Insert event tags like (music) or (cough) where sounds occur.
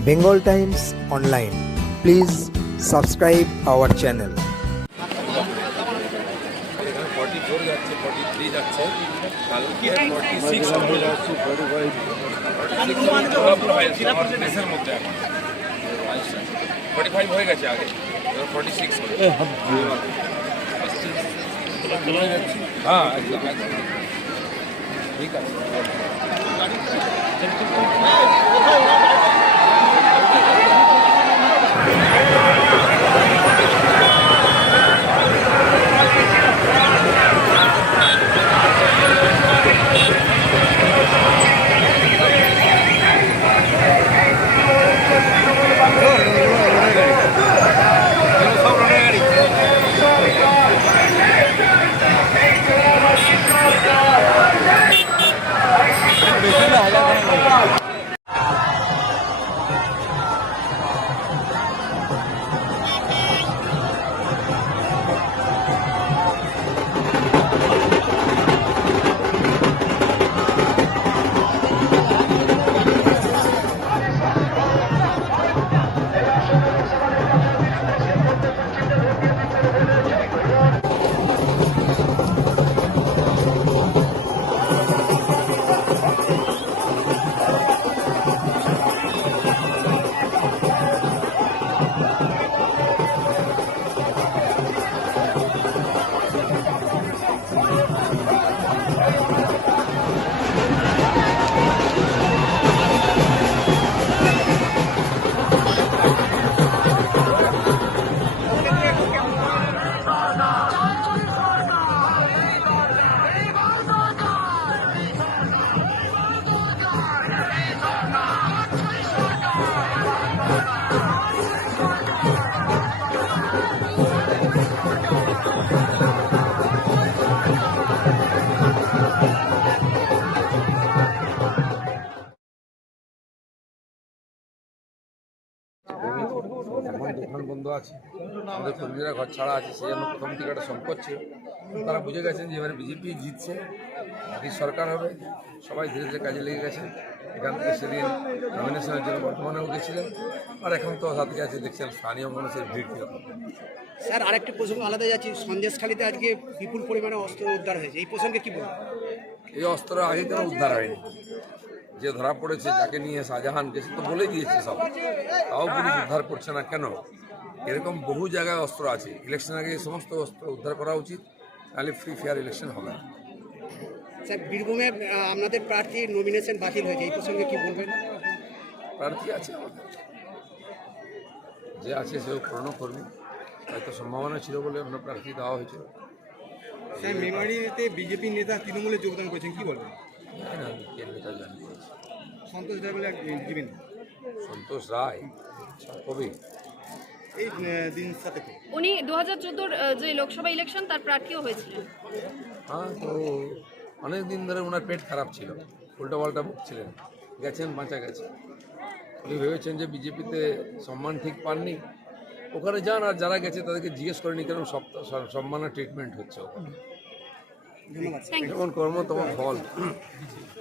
Bengal Times Online. Please subscribe our channel. এখানে forty five হয়ে গেছে আগে ফর্টি সিক্স হ্যাঁ একদম একদম ঠিক আছে এখন দোকান বন্ধ আছে। আমাদের কর্মীরা ঘর ছাড়া আছে সেই জন্য প্রথম থেকে একটা সংকট ছিল। তারা বুঝে গেছেন যে এবারে বিজেপি জিতছে মোদীর সরকার হবে সবাই ধীরে ধীরে কাজে লেগে গেছে। এখান থেকে সেদিন নমিনেশনের জন্য বর্তমানেও গেছিলেন আর এখন তো সাথে আছে দেখছেন স্থানীয় মানুষের ভিড় কীরকম স্যার আরেকটি প্রসঙ্গ আলাদা যাচ্ছি সন্দেশখালীতে আজকে বিপুল পরিমাণে অস্ত্র উদ্ধার হয়েছে এই প্রসঙ্গে কি বলবেন? এই অস্ত্র আগে কেন উদ্ধার হয়নি। যে ধরা পড়েছে যাকে নিয়ে শাহজাহানকে সে তো বলে দিয়েছে সব। তাও পুলিশ উদ্ধার করছে না কেন? এরকম বহু জায়গায় অস্ত্র আছে। ইলেকশন আগে এই সমস্ত অস্ত্র উদ্ধার করা উচিত তাহলে ফ্রি ফেয়ার ইলেকশন হবে না। স্যার বীরভূমে আপনাদের প্রার্থী নমিনেশন বাতিল হয়েছে এই প্রসঙ্গে কি বলবেন? প্রার্থী আছে আমাদের। যে আছে সেও পূরণ করবে হয়তো সম্ভাবনা ছিল বলে অন্য প্রার্থী দেওয়া হয়েছিল। স্যার মেমারিতে বিজেপি নেতা তৃণমূলে যোগদান করেছেন কি বলবেন? জানি না আমি কে জানি সন্তোষ রায় বলে এক সন্তোষ রায়? কবি এই দিন সাথে উনি দু হাজার চোদ্দোর যে লোকসভা ইলেকশন তার প্রার্থীও হয়েছিলেন। হ্যাঁ তো অনেক দিন ধরে ওনার পেট খারাপ ছিল। উল্টো পাল্টা বকছিলেন। গেছেন বাঁচা গেছে। উনি ভেবেছেন যে বিজেপিতে সম্মান ঠিক পাননি। ওখানে যান আর যারা গেছে তাদেরকে জিজ্ঞেস করেনি কেন সব সম্মানের ট্রিটমেন্ট হচ্ছে ওখানে? যেমন কর্ম তেমন ফল। (coughs)